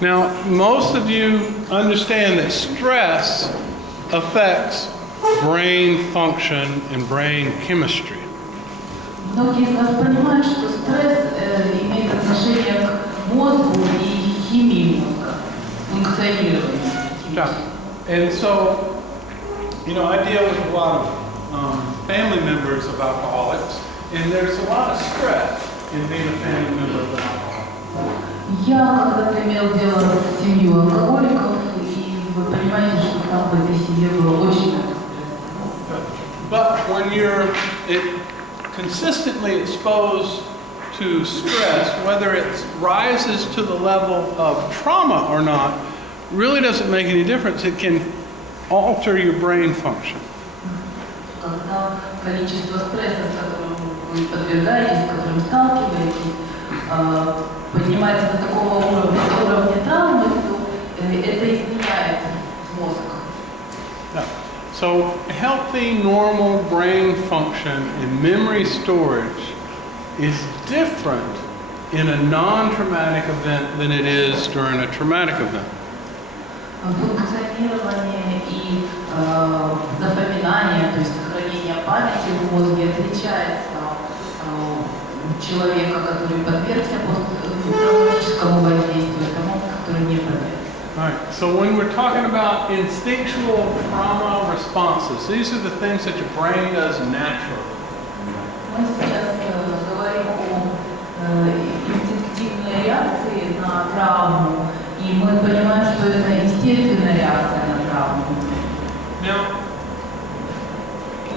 Now, most of you understand that stress affects brain function and brain chemistry. Многие из нас понимают, что стресс имеет отношение к мозгу и химии мозга, функционированию. Yeah. And so, I deal with a lot of family members of alcoholics, and there's a lot of stress in being a family member of an alcoholic. Я когда-то имел дело с семьей алкоголиков, и вы понимаете, что там в этой семье было очень много стресса. But when you're consistently exposed to stress, whether it rises to the level of trauma or not, really doesn't make any difference. It can alter your brain function. Когда количество стресса, с которым вы подвергаетесь, с которым сталкиваетесь, поднимается до такого уровня травмы, то это изменяет мозг. Yeah. So healthy, normal brain function and memory storage is different in a non-traumatic event than it is during a traumatic event. Функционирование и запоминание, то есть сохранение памяти в мозге отличается у человека, который подвергся посттравматическому воздействию, от того, который не подвергся. All right, so when we're talking about instinctual trauma responses, these are the things that your brain does naturally. Мы сейчас говорим о инстинктивной реакции на травму, и мы понимаем, что это естественная реакция на травму. Now,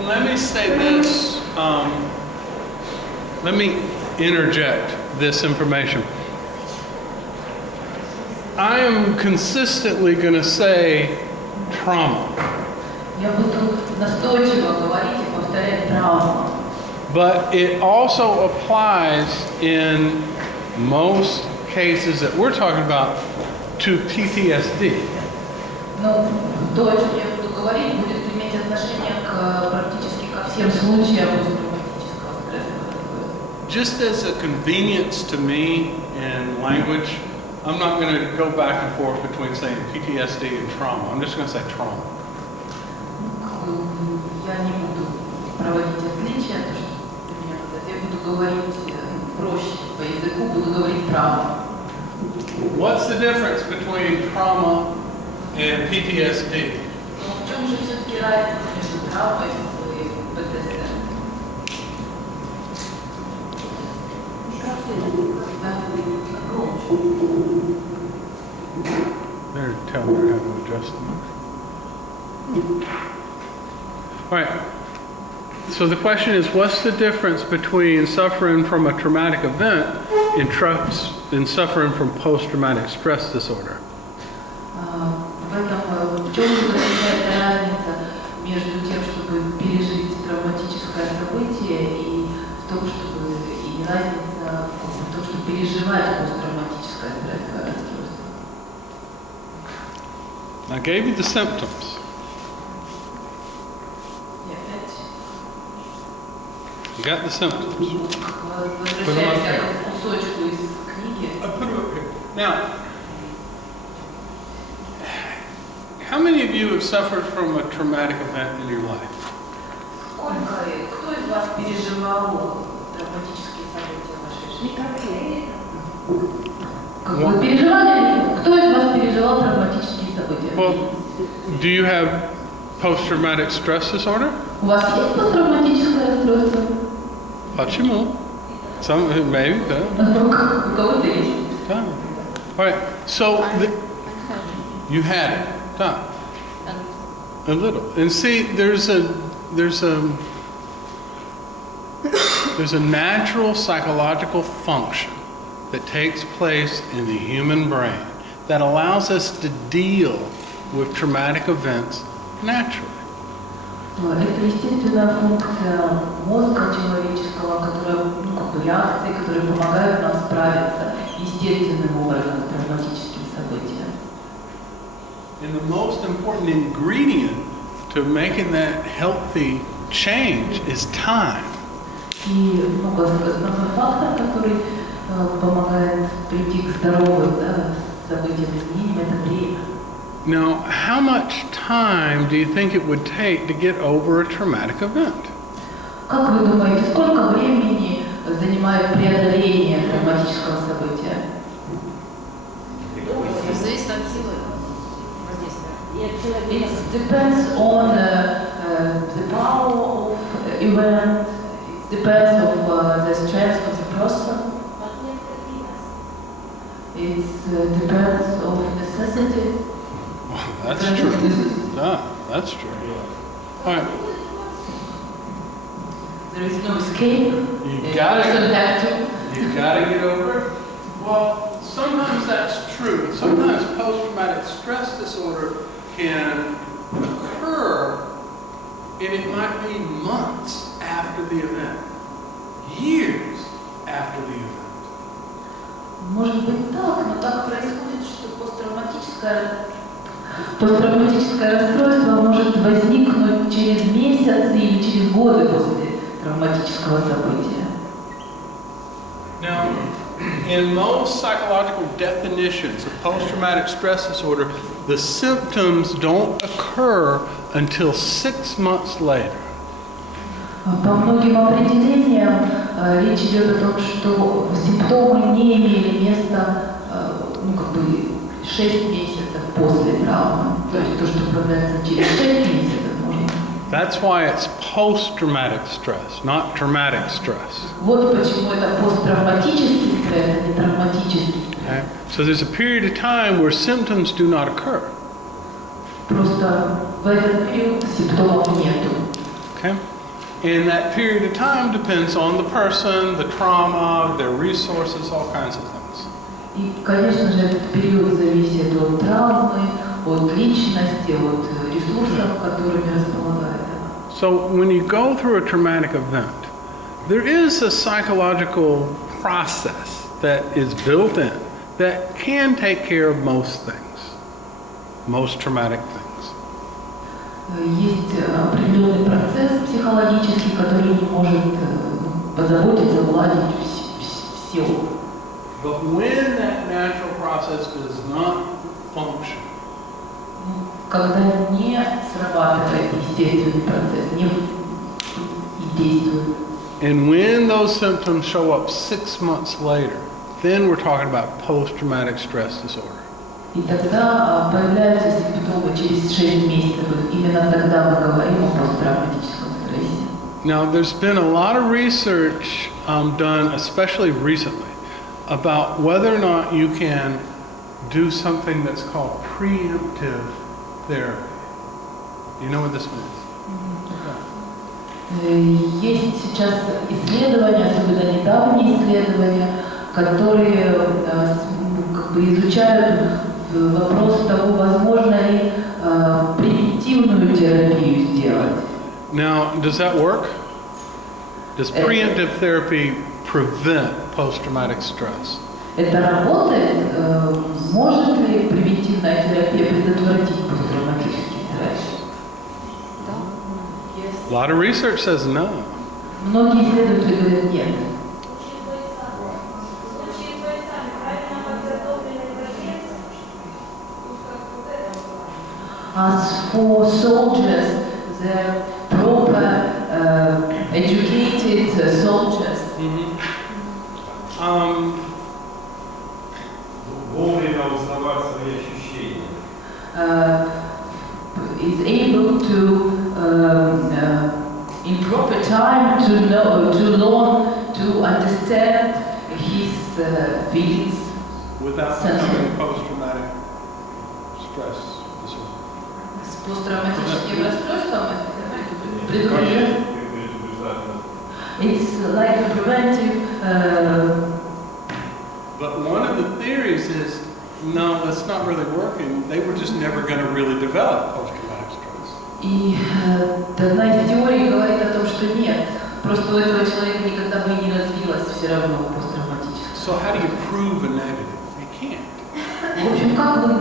let me say this, let me interject this information. I am consistently going to say trauma. Я буду настойчиво говорить и повторять травму. But it also applies in most cases that we're talking about to PTSD. Но то, о чем я буду говорить, будет иметь отношение практически ко всем случаям посттравматического стресса. Just as a convenience to me in language, I'm not going to go back and forth between saying PTSD and trauma. I'm just going to say trauma. Я не буду проводить отличия, то что для меня, когда я буду говорить проще по языку, буду говорить травма. What's the difference between trauma and PTSD? Но в чем же все-таки разница между травмой и ПТСД? They're telling her how to adjust them. All right. So the question is, what's the difference between suffering from a traumatic event and suffering from post-traumatic stress disorder? В чем заключается разница между тем, чтобы пережить травматическое событие, и в том, чтобы и разница в том, чтобы переживать посттравматическое стрессовое расстройство? I gave you the symptoms. You got the symptoms. Возвращаемся к кусочку из книги. I put it up here. Now, how many of you have suffered from a traumatic event in your life? Кто из вас переживал травматические события в вашей жизни? Как вы переживали? Кто из вас переживал травматические события? Well, do you have post-traumatic stress disorder? У вас есть посттравматическое расстройство? Почему? Some, maybe, да. У кого-то есть. Да. All right, so you had it, да. A little. And see, there's a natural psychological function that takes place in the human brain that allows us to deal with traumatic events naturally. Это естественная функция мозга человеческого, которая, реакции, которые помогают нам справиться естественным образом с травматическим событием. And the most important ingredient to making that healthy change is time. И основной фактор, который помогает прийти к здоровым событиям Now, how much time do you think it would take to get over a traumatic event? Как вы думаете, сколько времени занимает преодоление травматического события? Зависит от силы воздействия. It depends on the power of event. It depends on the strength of the person. It depends on necessity. Well, that's true. Yeah, that's true. All right. There is no escape. You It gotta doesn't have to. You gotta get over it. Well, sometimes that's true. Sometimes post-traumatic stress disorder can occur, and it might be months after the event, years after the event. Может быть так, но так происходит, что посттравматическое расстройство может возникнуть через месяцы или через годы после травматического события. Now, in most psychological definitions of post-traumatic stress disorder, the symptoms don't occur until 6 months later. По многим определениям речь идет о том, что симптомы не имели места 6 месяцев после травмы. То есть то, что проявляется через 6 месяцев, может. That's why it's post-traumatic stress, not traumatic stress. Вот почему это посттравматический стресс, а не травматический стресс. Okay? So there's a period of time where symptoms do not occur. Просто в этот период симптомов нету. Okay? And that period of time depends on the person, the trauma, their resources, all kinds of things. И, конечно же, этот период зависит от травмы, от личности, от ресурсов, которыми располагает она. So when you go through a traumatic event, there is a psychological process that is built in that can take care of most things, most traumatic things. Есть определенный процесс психологический, который может позаботиться, уладить все. But when that natural process does not function, Когда не срабатывает естественный процесс, не действует. and when those symptoms show up 6 months later, then we're talking about post-traumatic stress disorder. И тогда появляются симптомы через 6 месяцев. Именно тогда мы говорим о посттравматическом стрессе. Now, there's been a lot of research done, especially recently, about whether or not you can do something that's called preemptive therapy. Do you know what this means? Есть сейчас исследования, особенно недавние исследования, которые изучают вопрос того, возможно ли превентивную терапию сделать. Now, does that work? Does preemptive therapy prevent post-traumatic stress? Это работает? Может ли превентивная терапия предотвратить посттравматический стресс? A lot of research says no. Многие исследователи говорят нет. As for soldiers, the proper educated soldiers Вовремя узнавать свои ощущения. is able to in proper time to know, to learn, to understand his feelings. Without having post-traumatic stress disorder. С посттравматическим расстройством предупреждать. It's like a preventive. But one of the theories is, no, that's not really working. They were just never going to really develop post-traumatic stress. И одна из теорий говорит о том, что нет. Просто у этого человека никогда бы не развилось все равно посттравматическое. So how do you prove a negative? You can't. В общем, как вы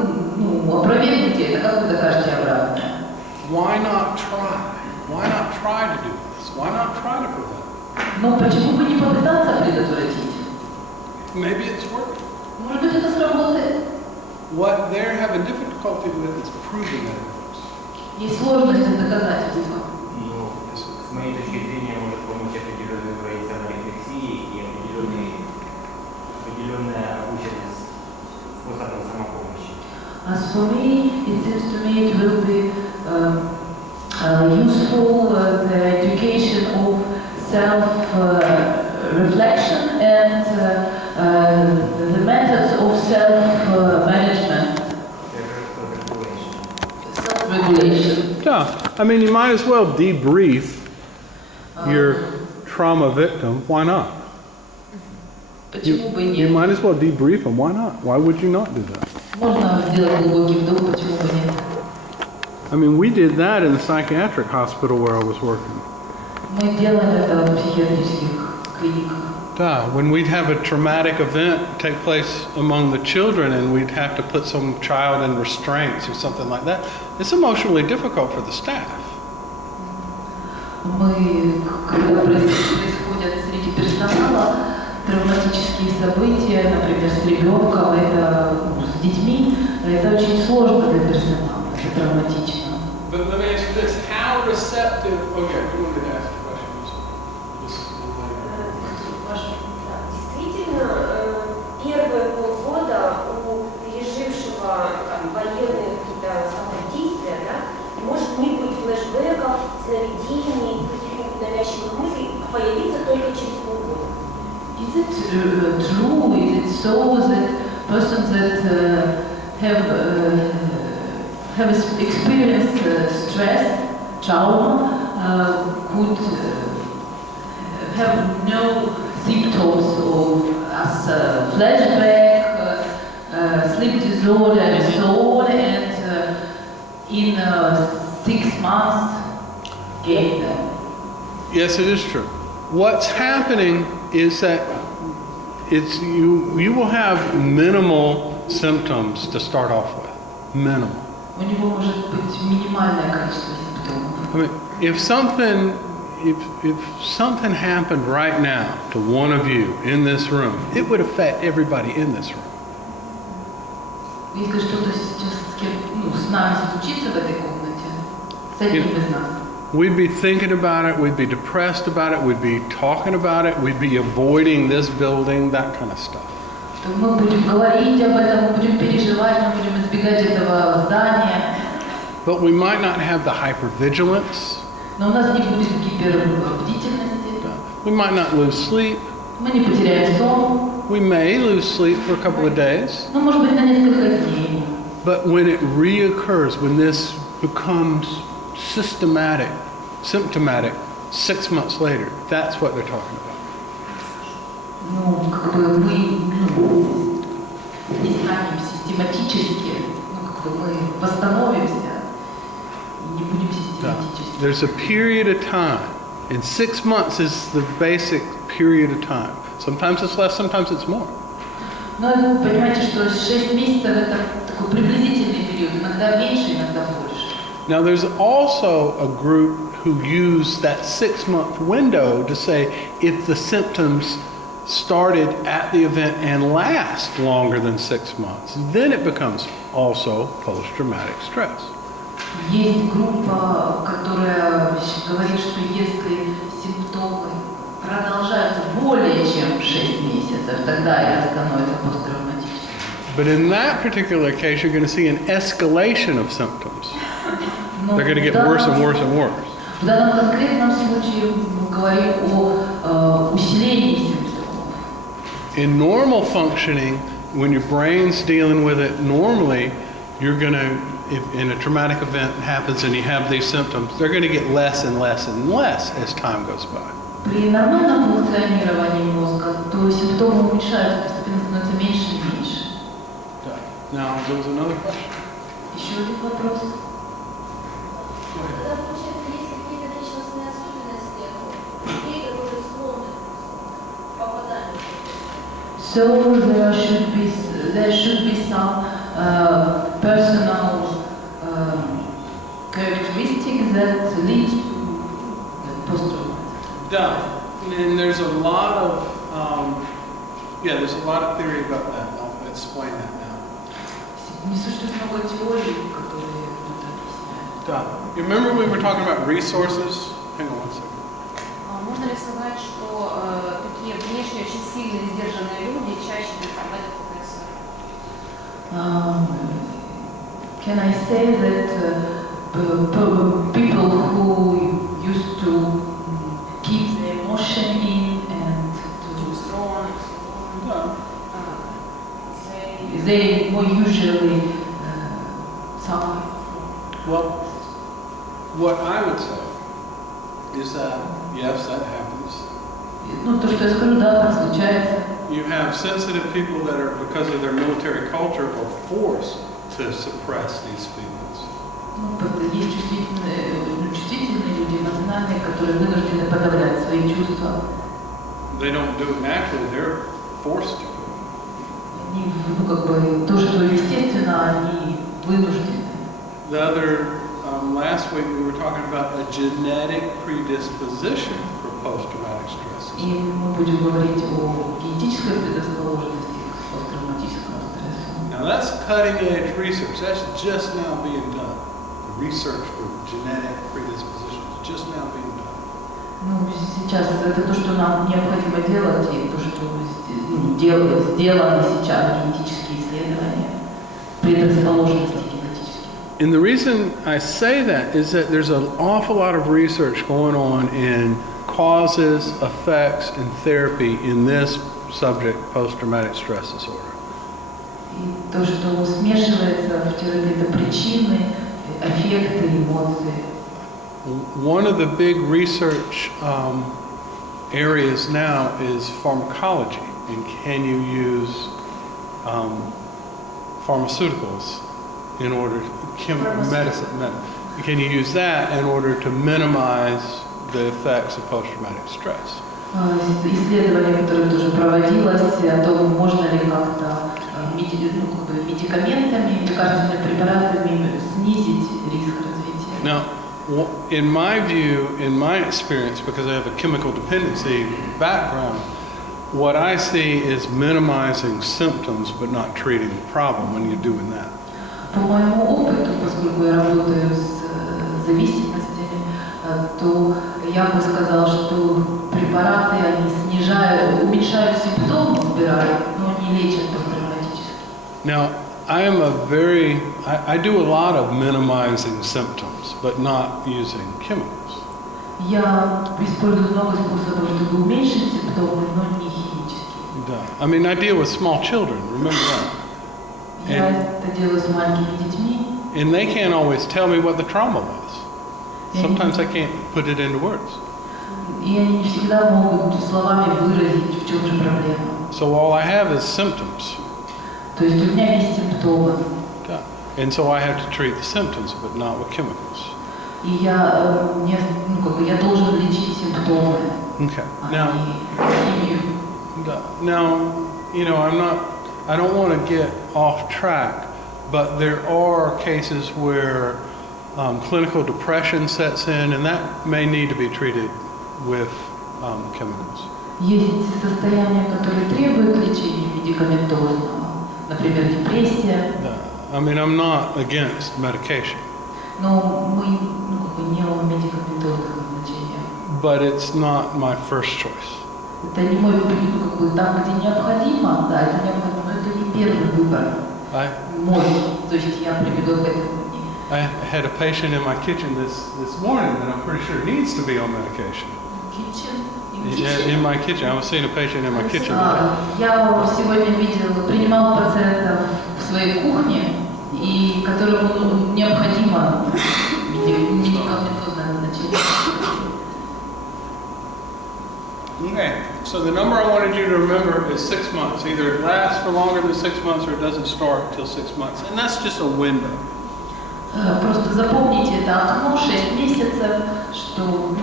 опровергнете это, как вы докажете обратное? Why not try? Why not try to do this? Why not try to prevent it? Но почему бы не попытаться предотвратить? Maybe it's working. Может быть, это сработает. what they're having difficulty with is proving that it works. Есть сложности с доказательством. Ну, с моей точки зрения, может помочь определенные проекционные рефлексии и определенная обученность способом самопомощи. As for me, it seems to me it will be useful the education of self-reflection and the methods of self-management, self-regulation. Yeah, I mean, you might as well debrief your trauma victim. Why not? Почему бы и You нет? might as well debrief them. Why not? Why would you not do that? Можно сделать глубокий вдох, почему бы нет? I mean, we did that in the psychiatric hospital where I was working. Мы делаем это в психиатрических клиниках. When we'd have a traumatic event take place among the children and we'd have to put some child in restraints or something like that, it's emotionally difficult for the staff. Мы, когда происходят среди персонала травматические события, например, с ребенком, это с детьми, это очень сложно для персонала, это травматично. But let me ask you this, how receptive, okay, you wanted to ask a question. Действительно, первые полгода у пережившего военные какие-то самодействия, да, может не быть флешбеков, сновидений, каких-нибудь навязчивых мыслей, а появиться только через полгода. Is it true? Is it so that persons that have experienced stress, trauma, could have no symptoms of as flashback, sleep disorder, and so on, and in 6 months gain them? Yes, it is true. What's happening is that you will have minimal symptoms to start off with. Minimal. У него может быть минимальное количество симптомов. I mean, if something happened right now to one of you in this room, it would affect everybody in this room. Если что-то сейчас с нами случится в этой комнате, с одним из нас, We'd be thinking about it, we'd be depressed about it, we'd be talking about it, we'd be avoiding this building, that kind of stuff. то мы будем говорить об этом, мы будем переживать, мы будем избегать этого здания, But we might not have the hypervigilance. но у нас не будет гипербдительности, We might not lose sleep. мы не потеряем сон, We may lose sleep for a couple of days. ну, может быть, на несколько дней. But when it reoccurs, when this becomes symptomatic, 6 months later, that's what they're talking about. Ну, как бы мы не станем систематически, ну, как бы мы восстановимся и не будем систематически. There's a period of time, and 6 months is the basic period of time. Sometimes it's less, sometimes it's more. Но понимаете, что 6 месяцев это такой приблизительный период, иногда меньше, иногда больше. Now, there's also a group who use that 6-month window to say if the symptoms started at the event and last longer than 6 months, then it becomes also post-traumatic stress. Есть группа, которая говорит, что если симптомы продолжаются более чем 6 месяцев, тогда это становится посттравматическим. But in that particular case, you're going to see an escalation of symptoms. They're going to get worse and worse and worse. В данном конкретном случае мы говорим о усилении симптомов. In normal functioning, when your brain's dealing with it normally, you're going to, if in a traumatic event happens and you have these symptoms, they're going to get less and less and less as time goes by. При нормальном функционировании мозга, то симптомы уменьшаются, постепенно становятся меньше и меньше. Now, there was another question. Еще один вопрос. Тогда, получается, есть какие-то личностные особенности людей, которые склонны к попаданию. So there should be some personal characteristics that lead to post-traumatic. Yeah, and there's a lot of there's a lot of theory about that. I'll explain that now. Не существует много теорий, которые это объясняют. You remember we were talking about resources? Hang on one second. Можно ли сказать, что такие внешне очень сильные, сдержанные люди чаще представляют ПТСР? Can I say that people who used to keep the emotion in and to Strong, Да. they more usually suffer. Well, what I would say is that, yes, that happens. Ну, то, что я скажу, да, так случается. You have sensitive people that are, because of their military culture, are forced to suppress these feelings. Ну, есть чувствительные люди, эмоциональные, которые вынуждены подавлять свои чувства. They don't do it naturally, they're forced to. Они, ну, как бы, то, что естественно, они вынуждены. The other, last week we were talking about a genetic predisposition for post-traumatic stress. И мы будем говорить о генетической предрасположенности к посттравматическому стрессу. Now that's cutting-edge research. That's just now being done. The research for genetic predisposition is just now being done. Ну, сейчас это то, что нам необходимо делать, и то, что сделаны сейчас генетические исследования предрасположенности генетических. And the reason I say that is that there's an awful lot of research going on in causes, effects, and therapy in this subject, post-traumatic stress disorder. И то, что смешивается в терапии, это причины, эффекты, эмоции. One of the big research areas now is pharmacology, and can you use pharmaceuticals in order medicine? Can you use that in order to minimize the effects of post-traumatic stress? Исследование, которое тоже проводилось, о том, можно ли как-то медикаментами, лекарственными препаратами снизить риск развития. Now, in my view, in my experience, because I have a chemical dependency background, what I see is minimizing symptoms but not treating the problem when you're doing that. По моему опыту, поскольку я работаю с зависимостями, то я бы сказала, что препараты, они уменьшают симптомы, убирают, но не лечат посттравматически. Now, I do a lot of minimizing symptoms, but not using chemicals. Я использую много способов, чтобы уменьшить симптомы, но не химические. I mean, I deal with small children, remember that. Я это делаю с маленькими детьми. And they can't always tell me what the trauma was. Sometimes I can't put it into words. И они не всегда могут словами выразить, в чем же проблема. So all I have is symptoms. То есть у меня есть симптомы. And so I have to treat the symptoms, but not with chemicals. И я должен лечить симптомы, Okay. а не химию. Now, you know, I don't want to get off track, but there are cases where clinical depression sets in, and that may need to be treated with chemicals. Есть состояния, которые требуют лечения медикаментозного, например, депрессия. I mean, I'm not against medication. Но мы не о медикаментозных назначениях. But it's not my first choice. Это не мой, там, где необходимо, да, это необходимо, но это не первый выбор. Мой, то есть я приведу к этому. I had a patient in my kitchen this morning that I'm pretty sure needs to be on medication. In my kitchen. I was seeing a patient in my kitchen. Я сегодня принимал пациентов в своей кухне, и которому необходимо медикаментозное назначение. Okay, so the number I wanted you to remember is 6 months. Either it lasts for longer than 6 months or it doesn't start till 6 months. And that's just a window. Просто запомните это окно 6 месяцев, что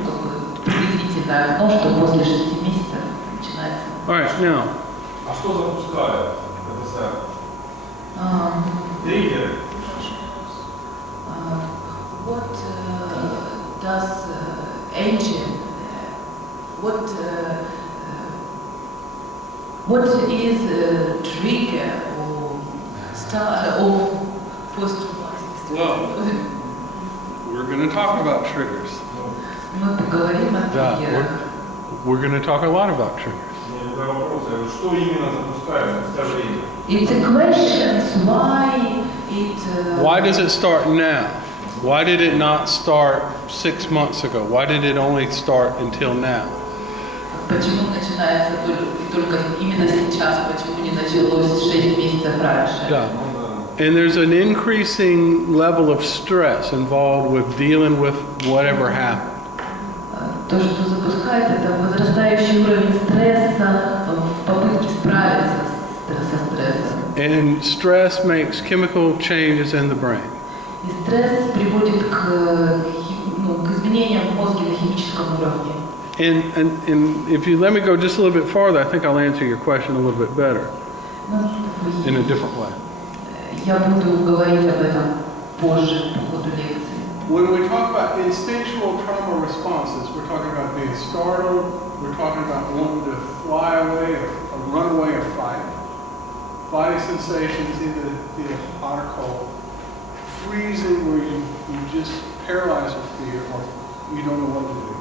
приблизительное окно, что после 6 месяцев начинается. All right, now. А что запускает ПТСР? Триггер. What does agent? What is a trigger or start of Посттравматический. Well, we're going to talk about triggers. Мы поговорим о Да, триггерах. we're going to talk a lot about triggers. Мне тогда вопрос, я говорю, что именно запускается в это время? It's a question why it... Why does it start now? Why did it not start 6 months ago? Why did it only start until now? Почему начинается только именно сейчас? Почему не началось 6 месяцев раньше? Yeah. And there's an increasing level of stress involved with dealing with whatever happened. То, что запускает, это возрастающий уровень стресса в попытке справиться со стрессом. And stress makes chemical changes in the brain. И стресс приводит к изменениям в мозге на химическом уровне. And if you let me go just a little bit farther, I think I'll answer your question a little bit better in a different way. Я буду говорить об этом позже по ходу лекции. When we talk about instinctual trauma responses, we're talking about being startled, we're talking about wanting to fly away or run away or fight. Body sensations, either feel hot or cold. Freezing, where you just paralyzed with fear or you don't know what to do.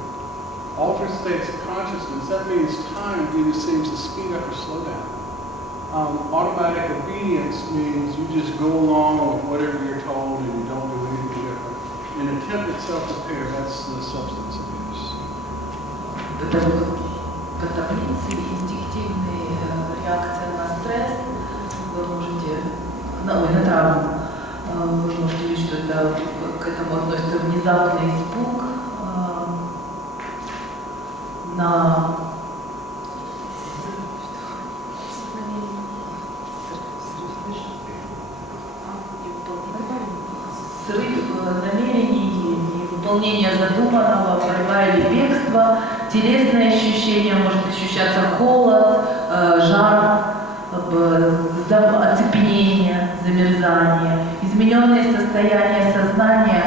Altered states of consciousness, that means time either seems to speed up or slow down. Automatic obedience means you just go along with whatever you're told and you don't do anything different. And attempted self-repair, that's the substance abuse. Это по таблице инстинктивные реакции на стресс. Вы можете, на травму, вы можете видеть, что это, к этому относится внезапный испуг, на срыв намерений, невыполнение задуманного, борьба или бегство, телесные ощущения, может ощущаться холод, жар, оцепенение, замерзание, измененные состояния сознания,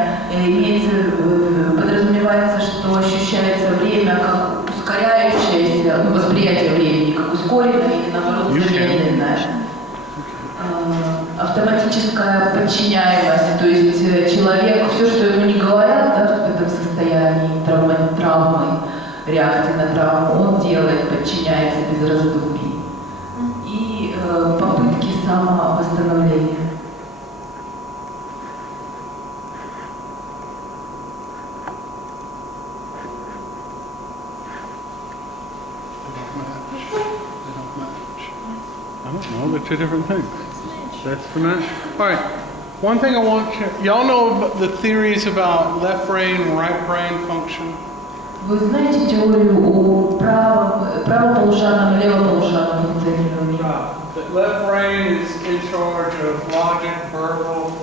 подразумевается, что ощущается время как ускоряющееся, восприятие времени как ускоренное или наоборот замедленное. Автоматическая подчиняемость, то есть человек, все, что ему не говорят, да, в этом состоянии травмы, реакции на травму, он делает, подчиняется без раздумий. И попытки самовосстановления. I don't know, they're two different things. That's the match. All right. One thing I want you, y'all know the theories about left brain, right brain function? Вы знаете теорию о правополушарном и левополушарном функционировании? The left brain is in charge of logic, verbal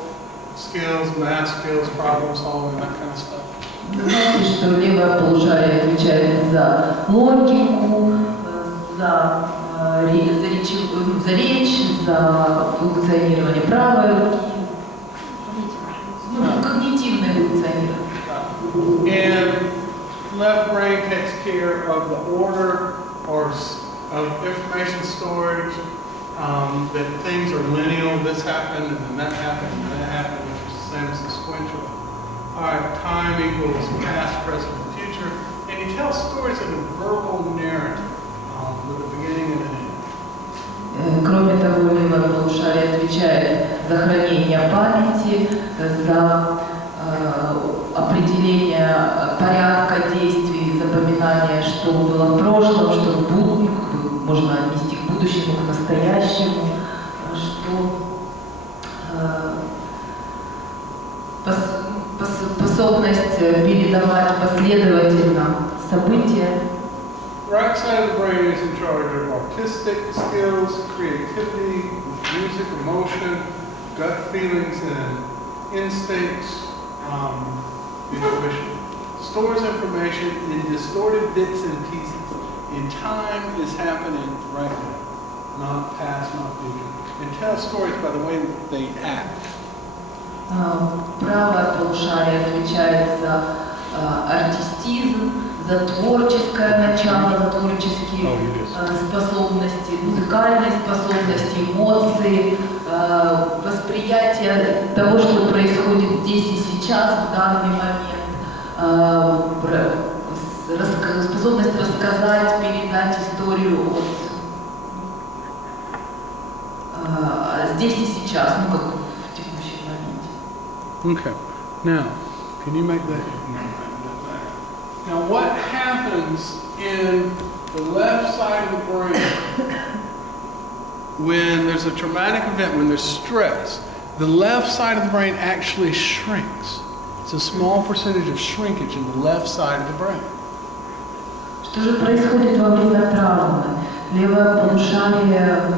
skills, math skills, problem solving, that kind of stuff. Вы знаете, что левое полушарие отвечает за логику, за речь, за функционирование правой руки, когнитивное функционирование. And left brain takes care of the order or of information storage, that things are lineal, this happened and then that happened and that happened, which is the same as sequential. All right, time equals past, present, and future. And you tell stories in a verbal narrative with a beginning and an end. Кроме того, левое полушарие отвечает за хранение памяти, за определение порядка действий, запоминание, что было в прошлом, что в будущем, можно отнести к будущему, к настоящему, что способность передавать последовательно события. Right side of the brain is in charge of artistic skills, creativity, music, emotion, gut feelings, and instincts, intuition. Stores information in distorted bits and pieces. In time is happening right now, not past, not future. And tells stories by the way that they act. Правое полушарие отвечает за артистизм, за творческое начало, за творческие способности, музыкальные способности, эмоции, восприятие того, что происходит здесь и сейчас, в данный момент, способность рассказать, передать историю здесь и сейчас, ну как в текущем моменте. Okay. Now, can you make that? Now, what happens in the left side of the brain when there's a traumatic event, when there's stress? The left side of the brain actually shrinks. It's a small percentage of shrinkage in the left side of the brain. Что же происходит во время травмы? Левое полушарие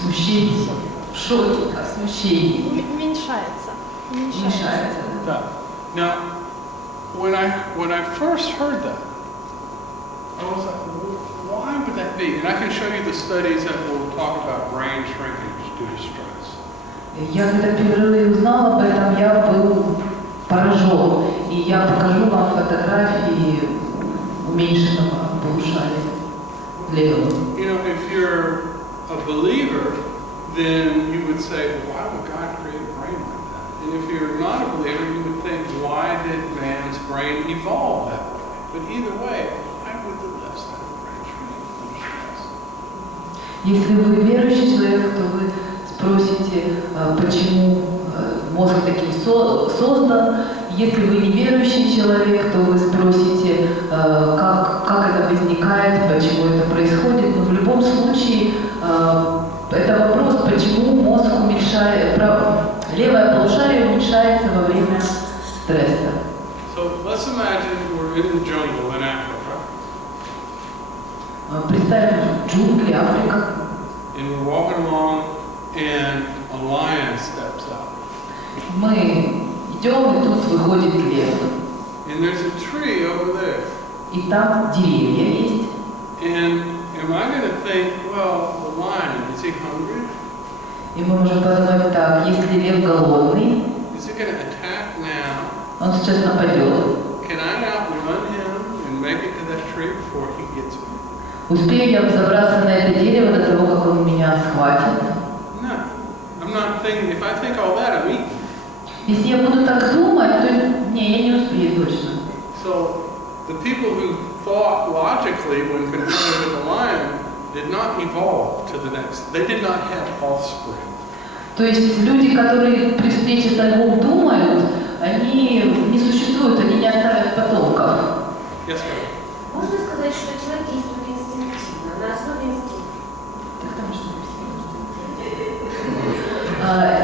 смущение, в шоке, смущение. Уменьшается. Уменьшается. Yeah. Now, when I first heard that, I was like, why would that be? And I can show you the studies that will talk about brain shrinkage due to stress. Я когда впервые узнала об этом, я был поражен. И я покажу вам фотографии уменьшенного полушария левого. You know, if you're a believer, then you would say, well, why would God create a brain like that? And if you're not a believer, you would think, why did man's brain evolve that way? But either way, why would the left side of the brain shrink? Если вы верующий человек, то вы спросите, почему мозг таким создан. Если вы неверующий человек, то вы спросите, как это возникает, почему это происходит. Но в любом случае, это вопрос, почему мозг уменьшает, левое полушарие уменьшается во время стресса. So let's imagine we're in the jungle in Africa. Представим джунгли, Африка. And we're walking along and a lion steps out. Мы идем, и тут выходит лев. And there's a tree over there. И там деревья есть. And am I going to think, well, the lion, is he hungry? И мы можем подумать так, если лев голодный, Is he going to attack now? он сейчас нападет. Can I outrun him and make it to that tree before he gets me? Успею я взобраться на это дерево до того, как он меня схватит? No. I'm not thinking, if I think all that, I'm eaten. Если я буду так думать, то не, я не успею точно. So the people who thought logically when confronted with a lion did not evolve to the next. They did not have offspring. То есть люди, которые при встрече с львом думают, они не существуют, они не оставят потомков. Yes, ma'am. Можно сказать, что человек действует инстинктивно, на основе инстинкта?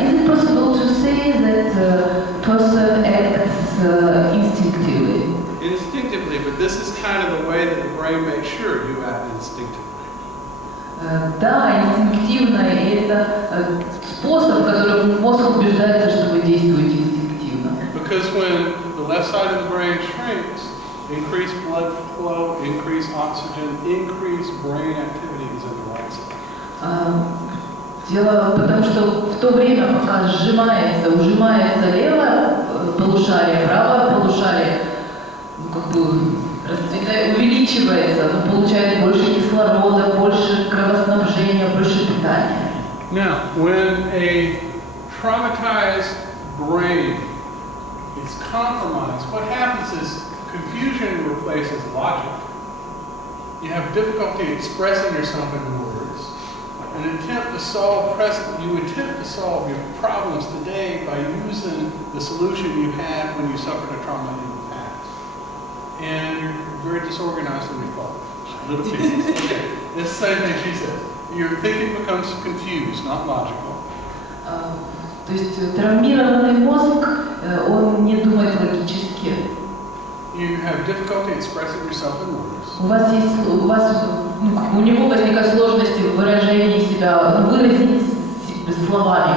Is it possible to say that a person acts instinctively? Instinctively, but this is kind of the way that the brain makes sure you act instinctively. Да, инстинктивно, и это способ, которым мозг убеждается, что вы действуете инстинктивно. Because when the left side of the brain shrinks, increased blood flow, increased oxygen, increased brain activities in the right side. Дело потому, что в то время, пока ужимается левое полушарие, правое полушарие, увеличивается, оно получает больше кислорода, больше кровоснабжения, больше питания. Now, when a traumatized brain is compromised, what happens is confusion replaces logic. You have difficulty expressing yourself in words. You attempt to solve your problems today by using the solution you had when you suffered a trauma in the past. And you're very disorganized in your thoughts. Little pieces. Okay. It's the same thing she said. Your thinking becomes confused, not logical. То есть травмированный мозг, он не думает логически. You have difficulty expressing yourself in words. У него возникают сложности в выражении себя, выразить словами,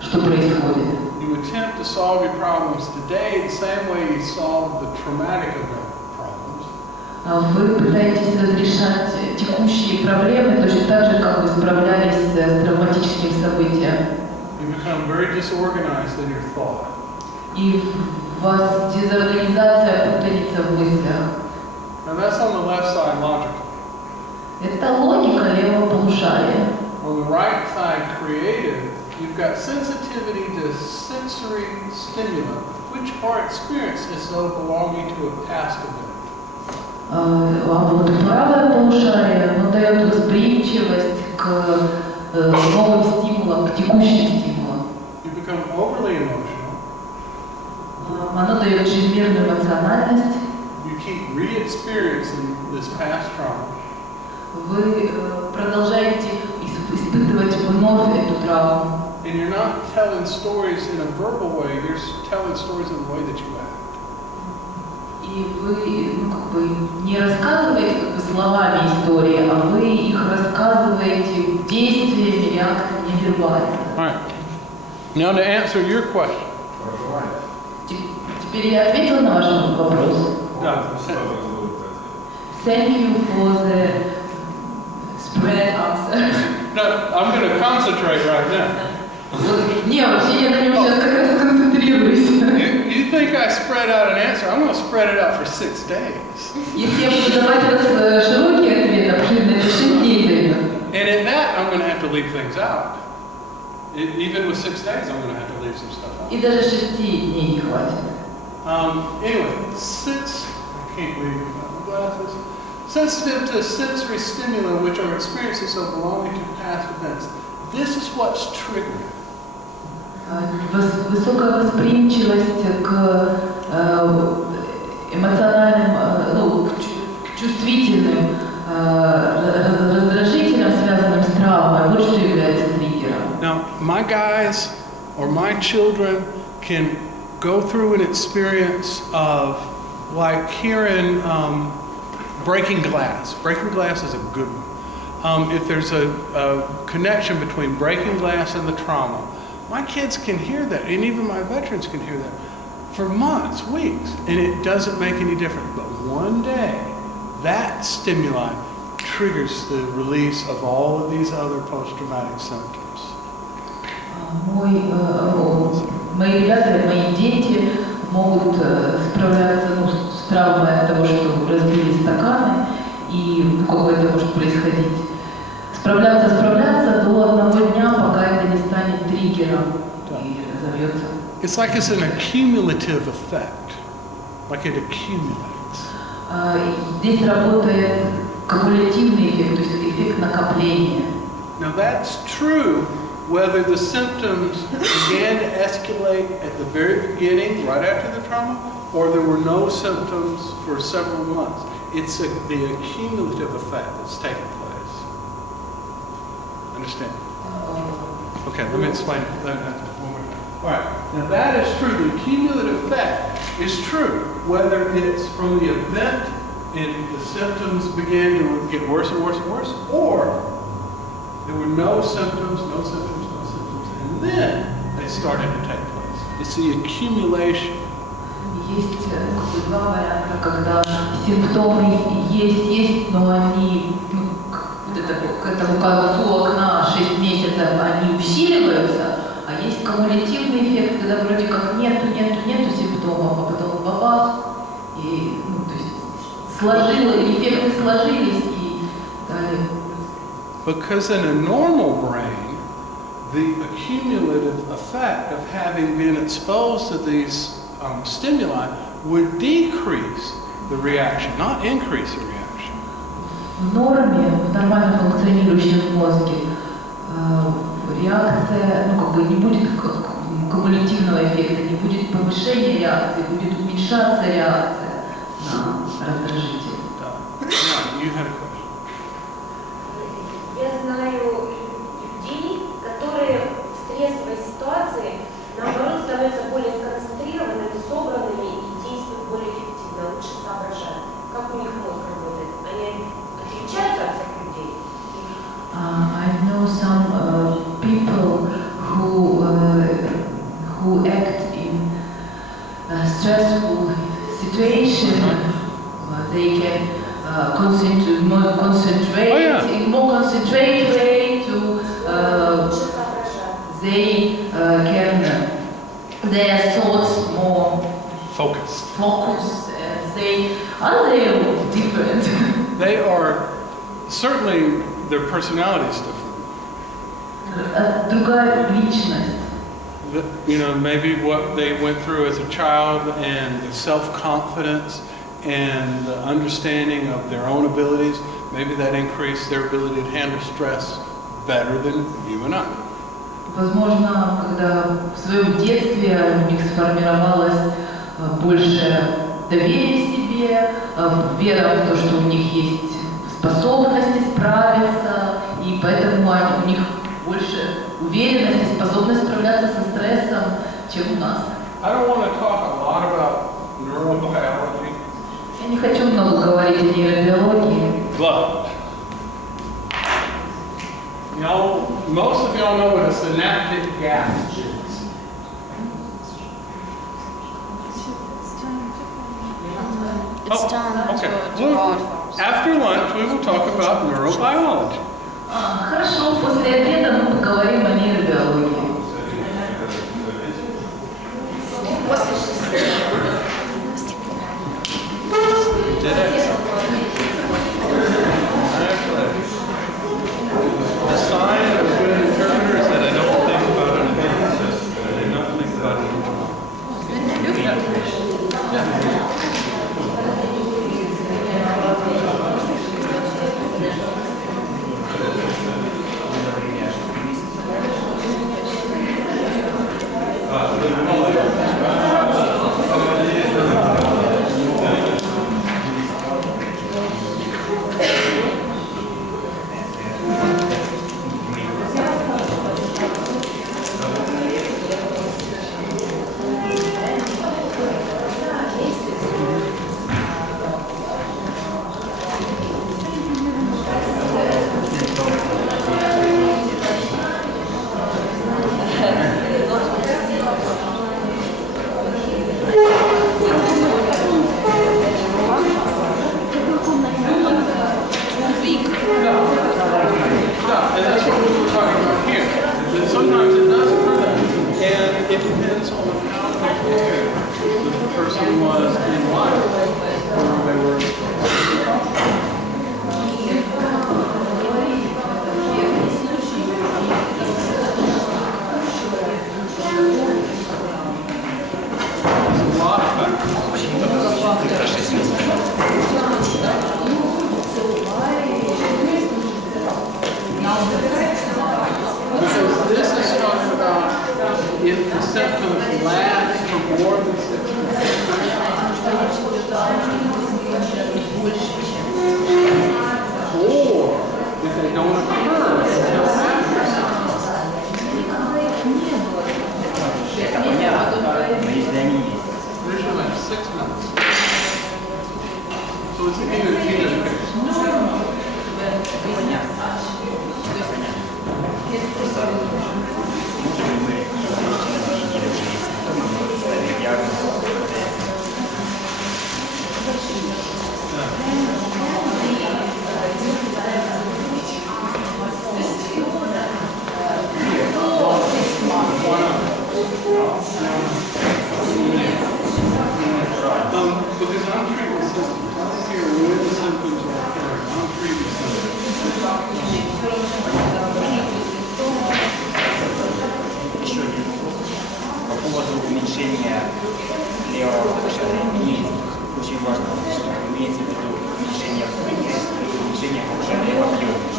что происходит. You attempt to solve your problems today the same way you solved the traumatic event problems. Вы пытаетесь разрешать текущие проблемы точно так же, как вы справлялись с травматическим событием. You become very disorganized in your thought. И у вас дезорганизация, путаница в мыслях. Now that's on the left side, logical. Это логика левого полушария. On the right side, creative, you've got sensitivity to sensory stimuli, which are experienced as though belonging to a past event. А вот правое полушарие, оно дает восприимчивость к новым стимулам, к текущим стимулам. You become overly emotional. Оно дает чрезмерную эмоциональность. You keep re-experiencing this past trauma. Вы продолжаете испытывать вновь эту травму. And you're not telling stories in a verbal way, you're telling stories in the way that you act. И вы, не рассказываете словами истории, а вы их рассказываете действиями, реакциями, невербально. All right. Now to answer your question. Теперь я ответила на ваш вопрос. Да. Thank you for the spread answer. No, I'm going to concentrate right now. Не, вообще я на нем сейчас как раз сконцентрируюсь. You think I spread out an answer? I'm going to spread it out for 6 days. Если я буду давать вас широкий ответ, обширный, это 6 дней займет. And in that, I'm going to have to leave things out. Even with 6 days, I'm going to have to leave some stuff out. И даже 6 дней не хватит. Anyway, since I can't read without my glasses, sensitive to sensory stimuli, which are experiences of belonging to past events. This is what's triggering. Высокая восприимчивость к эмоциональным, к чувствительным раздражителям, связанным с травмой, вот что является триггером. Now, my guys or my children can go through an experience of like hearing breaking glass. Breaking glass is a good one. If there's a connection between breaking glass and the trauma, my kids can hear that, and even my veterans can hear that for months, weeks, and it doesn't make any difference. But one day, that stimuli triggers the release of all of these other post-traumatic symptoms. Мои ребята, мои дети могут справляться с травмой от того, что разбили стаканы, и как это может происходить. Справляться до одного дня, пока это не станет триггером и разовьется. It's like it's an accumulative effect, like it accumulates. Здесь работает кумулятивный эффект, то есть эффект накопления. Now that's true whether the symptoms began to escalate at the very beginning, right after the trauma, or there were no symptoms for several months. It's the accumulative effect that's taking place. Understand? Okay, let me explain that one more time. All right, now that is true. The cumulative effect is true, whether it's from the event and the symptoms began to get worse and worse and worse, or there were no symptoms, and then they started to take place. It's the accumulation. Есть два варианта, когда симптомы есть, но они к этому концу окна 6 месяцев они усиливаются, а есть кумулятивный эффект, когда вроде как нету симптомов, а потом бабах, и то есть эффекты сложились и далее. Because in a normal brain, the accumulative effect of having been exposed to these stimuli would decrease the reaction, not increase the reaction. В норме, в нормально функционирующем мозге, реакция, не будет кумулятивного эффекта, не будет повышения реакции, будет уменьшаться реакция на раздражитель. You had a question. Я знаю людей, которые в стрессовой ситуации, наоборот, становятся более сконцентрированными, собранными и действуют более эффективно, лучше соображают. Как у них мозг работает? Они отличаются от всех людей? I know some people who act in a stressful situation. They can concentrate more concentrate to they can their thoughts more they are, certainly their personality is different. Другая личность. You know, maybe what they went through as a child and the self-confidence and the understanding of their own abilities, maybe that increased their ability to handle stress better than you and I. Возможно, когда в своем детстве у них сформировалось больше доверия в себе, вера в то, что у них есть способность справиться, и поэтому у них больше уверенности, способность справляться со стрессом, чем у нас. I don't want to talk a lot about neurobiology. Я не хочу много говорить о нейробиологии. But, you know, most of y'all know what a synaptic gas is. It's time okay. to go out for After lunch, we will talk about neurobiology. Хорошо, после обеда мы поговорим о нейробиологии. The sign of a good interpreter is that I don't think about an event, I don't think about it. And that's what we were talking about here. That sometimes it does hurt, and it depends on how prepared the person was in life when they were exposed. There's a lot of factors. Because this is talking about if the symptoms last for more than 6 months. Or if they don't occur until after 6 months. Usually like 6 months. So it's either case. Because I'm treating symptoms. I'm here when the symptoms are occurring. I'm treating symptoms. По поводу уменьшения левого повышения, очень важно, что имеется в виду уменьшение уменьшение повышения в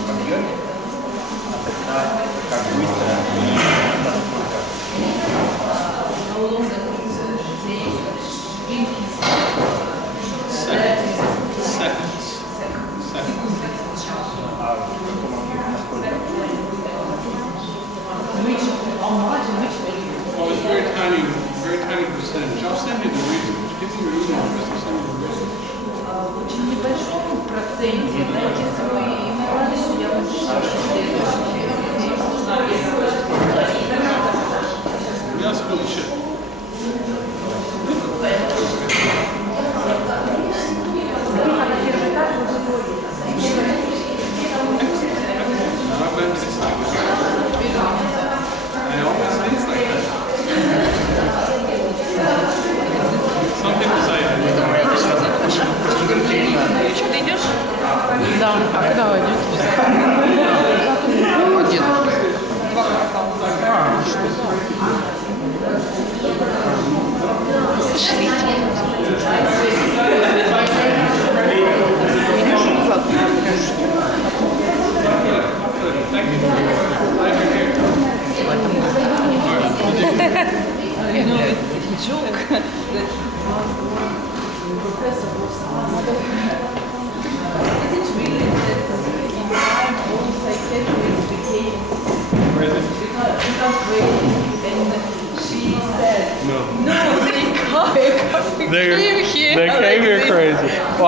объеме, а тогда как быстро и насколько. Seconds. А в каком объеме, насколько? Well, it's very tiny percentage. I'll send you the research. Give me your email address. I'll send you the research. В очень небольшом проценте дайте свой email, я лучше Я скучу. I've been to I always think like that. Some people say I need to Ты идешь? You know, it's a joke that professor was is it really that in time all psychiatrists became because and she said no they came here They like came here this. crazy. Well,